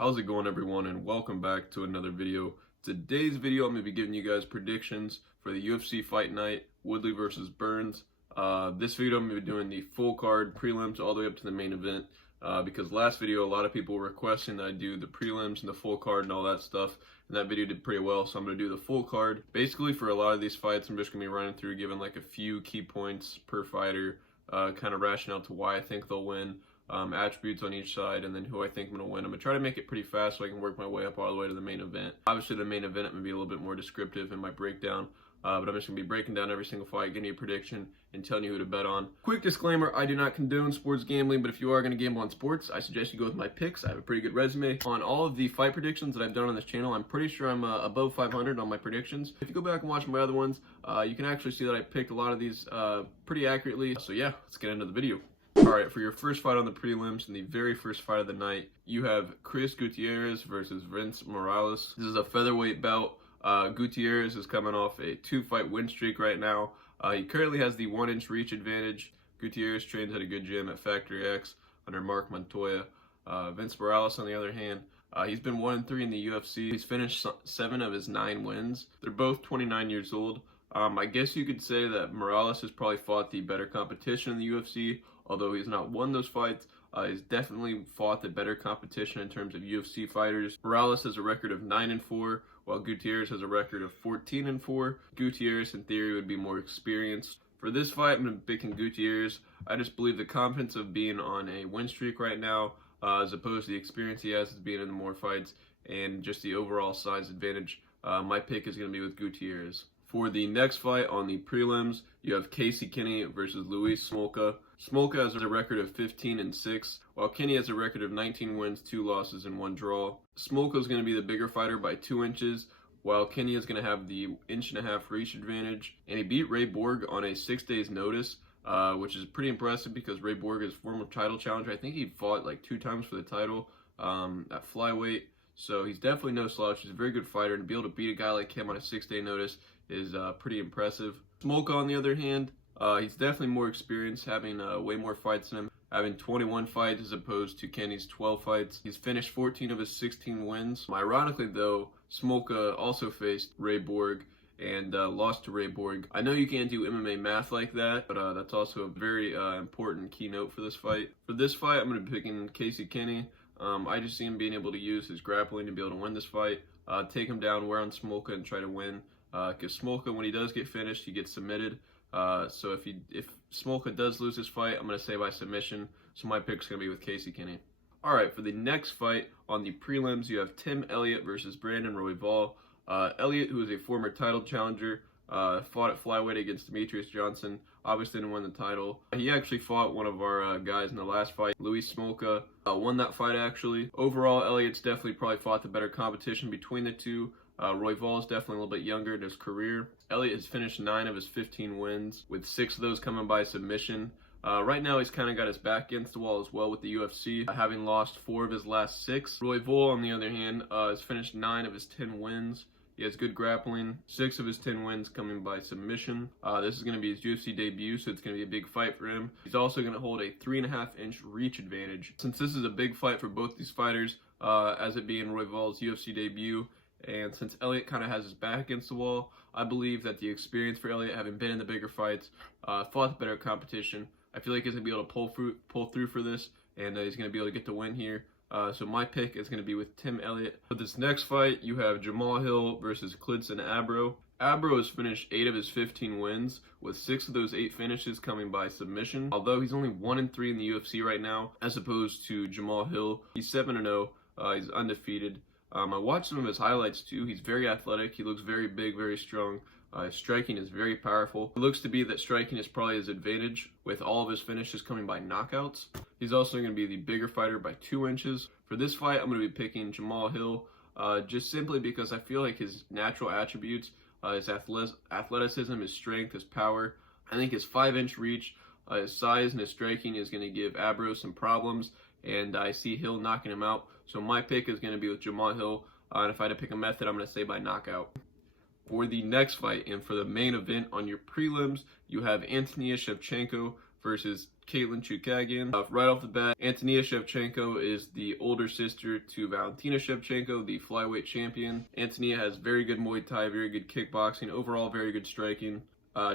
How's it going, everyone, and welcome back to another video. Today's video, I'm going to be giving you guys predictions for the UFC Fight Night, Woodley versus Burns. This video, I'm going to be doing the full card prelims all the way up to the main event, because last video, a lot of people were requesting that I do the prelims and the full card and all that stuff, and that video did pretty well, so I'm going to do the full card. Basically, for a lot of these fights, I'm just going to be running through, giving like a few key points per fighter, kind of rationale to why I think they'll win. Attributes on each side, and then who I think I'm going to win. I'm going to try to make it pretty fast so I can work my way up all the way to the main event. Obviously, the main event, I'm going to be a little bit more descriptive in my breakdown, but I'm just going to be breaking down every single fight, giving you a prediction, and telling you who to bet on. Quick disclaimer, I do not condone sports gambling, but if you are going to gamble on sports, I suggest you go with my picks. I have a pretty good resume. On all of the fight predictions that I've done on this channel, I'm pretty sure I'm above 500 on my predictions. If you go back and watch my other ones, you can actually see that I picked a lot of these pretty accurately. So yeah, let's get into the video. Alright, for your first fight on the prelims and the very first fight of the night, you have Chris Gutierrez versus Vince Morales. This is a featherweight bout. Gutierrez is coming off a 2-fight win streak right now. He currently has the 1-inch reach advantage. Gutierrez trains at a good gym at Factory X under Mark Montoya. Vince Morales, on the other hand, he's been 1-3 in the UFC. He's finished 7 of his 9 wins. They're both 29 years old. I guess you could say that Morales has probably fought the better competition in the UFC. Although he's not won those fights, he's definitely fought the better competition in terms of UFC fighters. Morales has a record of 9-4, while Gutierrez has a record of 14-4. Gutierrez, in theory, would be more experienced. For this fight, I'm going to be picking Gutierrez. I just believe the confidence of being on a win streak right now, as opposed to the experience he has as being in the more fights, and just the overall size advantage, my pick is going to be with Gutierrez. For the next fight on the prelims, you have Kenney versus Luis Smolka. Smolka has a record of 15-6, while Kenney has a record of 19 wins, 2 losses, and 1 draw. Smolka is going to be the bigger fighter by 2 inches, while Kenney is going to have the 1.5-inch reach advantage. And he beat Ray Borg on a 6 days notice, which is pretty impressive because Ray Borg is a former title challenger. I think he fought like 2 times for the title at flyweight. So he's definitely no slouch. He's a very good fighter, and to be able to beat a guy like him on a 6-day notice is pretty impressive. Smolka, on the other hand, he's definitely more experienced, having way more fights than him, having 21 fights as opposed to Kenney's 12 fights. He's finished 14 of his 16 wins. Ironically, though, Smolka also faced Ray Borg and lost to Ray Borg. I know you can't do MMA math like that, but that's also a very important keynote for this fight. For this fight, I'm going to be picking Kenney. I just see him being able to use his grappling to be able to win this fight, take him down, wear on Smolka, and try to win. Because Smolka, when he does get finished, he gets submitted. So if Smolka does lose this fight, I'm going to say by submission. So my pick's going to be with Kenney. Alright, for the next fight on the prelims, you have Tim Elliott versus Brandon Royval. Elliott, who is a former title challenger, fought at flyweight against Demetrius Johnson. Obviously didn't win the title. He actually fought one of our guys in the last fight. Luis Smolka won that fight, actually. Overall, Elliott's definitely probably fought the better competition between the two. Royval is definitely a little bit younger in his career. Elliott has finished 9 of his 15 wins, with 6 of those coming by submission. Right now, he's kind of got his back against the wall as well with the UFC, having lost 4 of his last 6. Royval, on the other hand, has finished 9 of his 10 wins. He has good grappling, 6 of his 10 wins coming by submission. This is going to be his UFC debut, so it's going to be a big fight for him. He's also going to hold a 3.5-inch reach advantage. Since this is a big fight for both these fighters, as it being Royval's UFC debut, and since Elliott kind of has his back against the wall, I believe that the experience for Elliott, having been in the bigger fights, fought the better competition, I feel like he's going to be able to pull through for this, and he's going to be able to get the win here. So my pick is going to be with Tim Elliott. For this next fight, you have Jamal Hill versus Klidson Abreu. Abreu has finished 8 of his 15 wins, with 6 of those 8 finishes coming by submission. Although he's only 1-3 in the UFC right now, as opposed to Jamal Hill. He's 7-0. He's undefeated. I watched some of his highlights too. He's very athletic. He looks very big, very strong. His striking is very powerful. It looks to be that striking is probably his advantage, with all of his finishes coming by knockouts. He's also going to be the bigger fighter by 2 inches. For this fight, I'm going to be picking Jamal Hill, just simply because I feel like his natural attributes, his athleticism, his strength, his power, I think his 5-inch reach, his size, and his striking is going to give Abreu some problems, and I see Hill knocking him out. So my pick is going to be with Jamal Hill, and if I had to pick a method, I'm going to say by knockout. For the next fight, and for the main event on your prelims, you have Antonia Shevchenko versus Caitlin Chukagian. Right off the bat, Antonia Shevchenko is the older sister to Valentina Shevchenko, the flyweight champion. Antonia has very good Muay Thai, very good kickboxing, overall very good striking.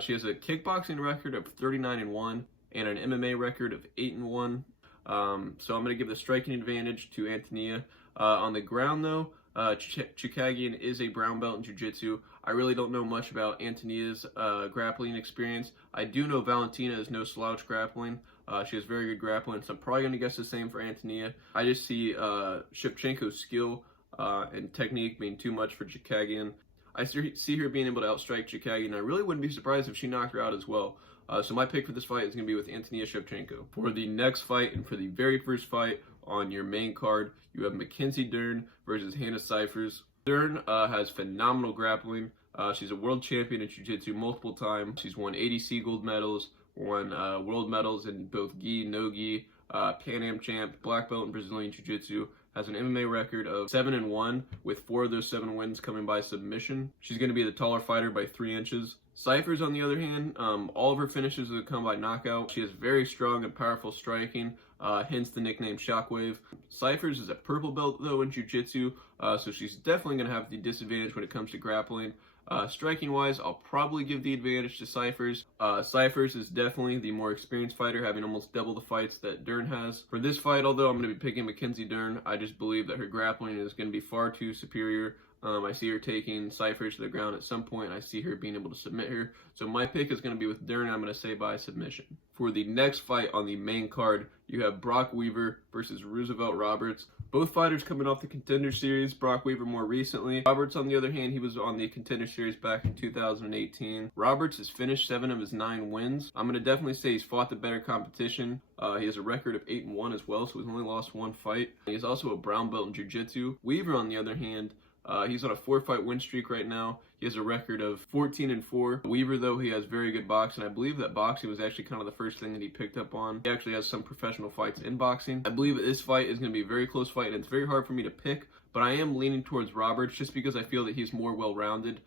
She has a kickboxing record of 39-1 and an MMA record of 8-1. So I'm going to give the striking advantage to Antonia. On the ground, though, Chukagian is a brown belt in jiu-jitsu. I really don't know much about Antonia's grappling experience. I do know Valentina is no slouch grappling. She has very good grappling, so I'm probably going to guess the same for Antonia. I just see Shevchenko's skill and technique being too much for Chukagian. I see her being able to outstrike Chukagian. I really wouldn't be surprised if she knocked her out as well. So my pick for this fight is going to be with Antonia Shevchenko. For the next fight and for the very first fight on your main card, you have Mackenzie Dern versus Hannah Cifers. Dern has phenomenal grappling. She's a world champion in jiu-jitsu multiple times. She's won ADC gold medals, won world medals in both gi, no gi, Pan Am champ, black belt in Brazilian jiu-jitsu. Has an MMA record of 7-1, with 4 of those 7 wins coming by submission. She's going to be the taller fighter by 3 inches. Cifers, on the other hand, all of her finishes have come by knockout. She has very strong and powerful striking, hence the nickname Shockwave. Cifers is a purple belt, though, in jiu-jitsu, so she's definitely going to have the disadvantage when it comes to grappling. Striking-wise, I'll probably give the advantage to Cifers. Cifers is definitely the more experienced fighter, having almost double the fights that Dern has. For this fight, although I'm going to be picking Mackenzie Dern, I just believe that her grappling is going to be far too superior. I see her taking Cifers to the ground at some point, and I see her being able to submit her. So my pick is going to be with Dern, I'm going to say by submission. For the next fight on the main card, you have Brock Weaver versus Roosevelt Roberts. Both fighters coming off the Contender Series, Brock Weaver more recently. Roberts, on the other hand, he was on the Contender Series back in 2018. Roberts has finished 7 of his 9 wins. I'm going to definitely say he's fought the better competition. He has a record of 8-1 as well, so he's only lost 1 fight. He's also a brown belt in jiu-jitsu. Weaver, on the other hand, he's on a 4-fight win streak right now. He has a record of 14-4. Weaver, though, he has very good boxing. I believe that boxing was actually kind of the first thing that he picked up on. He actually has some professional fights in boxing. I believe that this fight is going to be a very close fight, and it's very hard for me to pick, but I am leaning towards Roberts just because I feel that he's more well-rounded.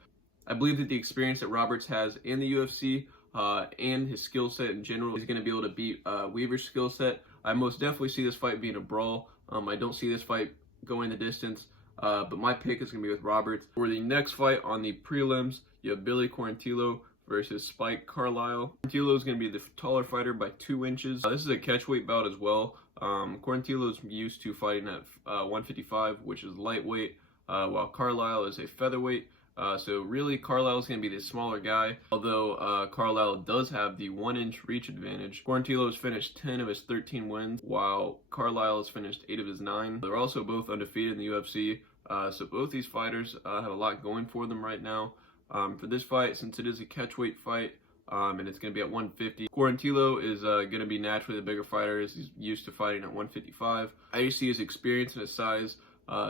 I believe that the experience that Roberts has in the UFC and his skill set in general is going to be able to beat Weaver's skill set. I most definitely see this fight being a brawl. I don't see this fight going the distance. But my pick is going to be with Roberts. For the next fight on the prelims, you have Billy Kornilov versus Spike Carlisle. Kornilov is going to be the taller fighter by 2 inches. This is a catchweight bout as well. Kornilov is used to fighting at 155, which is lightweight, while Carlisle is a featherweight. So really, Carlisle is going to be the smaller guy, although Carlisle does have the 1-inch reach advantage. Kornilov has finished 10 of his 13 wins, while Carlisle has finished 8 of his 9. They're also both undefeated in the UFC, so both these fighters have a lot going for them right now. For this fight, since it is a catchweight fight, and it's going to be at 150, Kornilov is going to be naturally the bigger fighter, as he's used to fighting at 155. I just see his experience and his size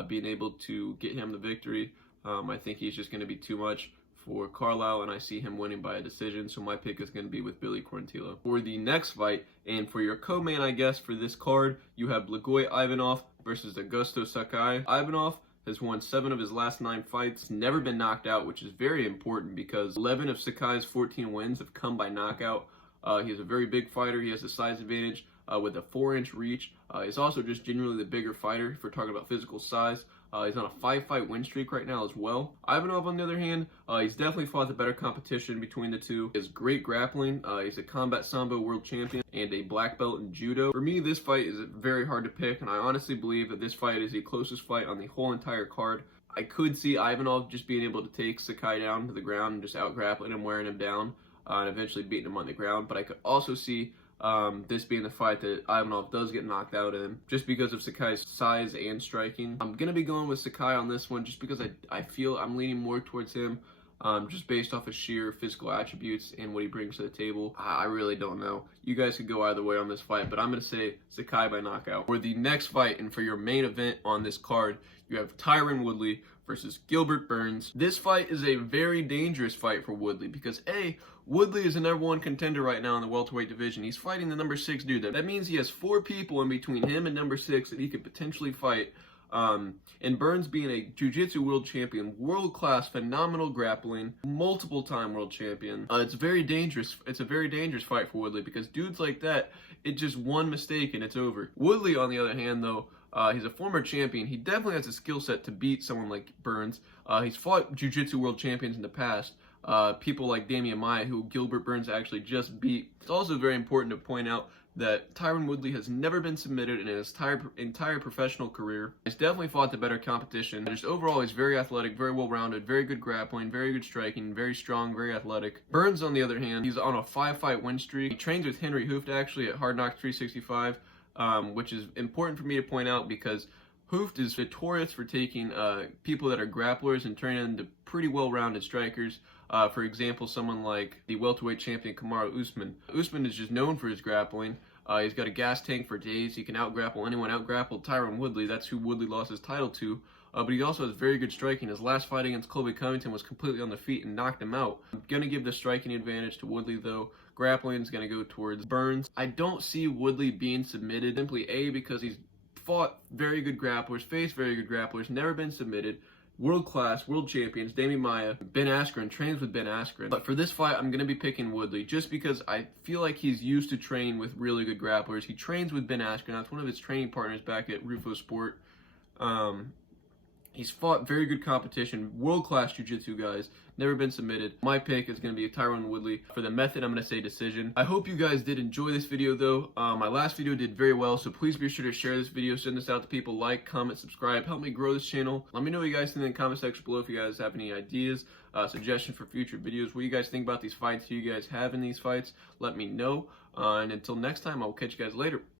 being able to get him the victory. I think he's just going to be too much for Carlisle, and I see him winning by a decision, so my pick is going to be with Billy Kornilov. For the next fight, and for your co-main, I guess, for this card, you have Colby Ivanoff versus Augusto Sakai. Ivanoff has won 7 of his last 9 fights, never been knocked out, which is very important because 11 of Sakai's 14 wins have come by knockout. He's a very big fighter. He has a size advantage with a 4-inch reach. He's also just genuinely the bigger fighter if we're talking about physical size. He's on a 5-fight win streak right now as well. Ivanov, on the other hand, he's definitely fought the better competition between the two. He has great grappling. He's a combat sambo world champion and a black belt in judo. For me, this fight is very hard to pick, and I honestly believe that this fight is the closest fight on the whole entire card. I could see Ivanov just being able to take Sakai down to the ground and just out-grappling him, wearing him down, and eventually beating him on the ground. But I could also see this being the fight that Ivanov does get knocked out in, just because of Sakai's size and striking. I'm going to be going with Sakai on this one just because I feel I'm leaning more towards him, just based off his sheer physical attributes and what he brings to the table. I really don't know. You guys could go either way on this fight, but I'm going to say Sakai by knockout. For the next fight and for your main event on this card, you have Tyron Woodley versus Gilbert Burns. This fight is a very dangerous fight for Woodley because A, Woodley is the #1 contender right now in the welterweight division. He's fighting the #6 dude. That means he has 4 people in between him and #6 that he could potentially fight. And Burns being a jiu-jitsu world champion, world-class, phenomenal grappling, multiple-time world champion, it's very dangerous. It's a very dangerous fight for Woodley because dudes like that, it's just one mistake and it's over. Woodley, on the other hand, though, he's a former champion. He definitely has a skill set to beat someone like Burns. He's fought jiu-jitsu world champions in the past. People like Damian Maia, who Gilbert Burns actually just beat. It's also very important to point out that Tyron Woodley has never been submitted in his entire professional career. He's definitely fought the better competition. Just overall, he's very athletic, very well-rounded, very good grappling, very good striking, very strong, very athletic. Burns, on the other hand, he's on a 5-fight win streak. He trains with Henry Hooft, actually, at Hard Knocks 365, which is important for me to point out because Hooft is notorious for taking people that are grapplers and turning them into pretty well-rounded strikers. For example, someone like the welterweight champion Kamaru Usman. Usman is just known for his grappling. He's got a gas tank for days. He can out-grapple anyone. Out-grappled Tyron Woodley. That's who Woodley lost his title to. But he also has very good striking. His last fight against Colby Covington was completely on the feet and knocked him out. I'm going to give the striking advantage to Woodley, though. Grappling is going to go towards Burns. I don't see Woodley being submitted. Simply A, because he's fought very good grapplers, faced very good grapplers, never been submitted. World-class, world champions, Damian Maia, Ben Askren, trains with Ben Askren. But for this fight, I'm going to be picking Woodley just because I feel like he's used to train with really good grapplers. He trains with Ben Askren. That's one of his training partners back at Rufo Sport. He's fought very good competition, world-class jiu-jitsu guys, never been submitted. My pick is going to be Tyron Woodley. For the method, I'm going to say decision. I hope you guys did enjoy this video, though. My last video did very well, so please be sure to share this video, send this out to people, like, comment, subscribe, help me grow this channel. Let me know what you guys think in the comment section below if you guys have any ideas, suggestions for future videos, what you guys think about these fights, who you guys have in these fights. Let me know, and until next time, I'll catch you guys later.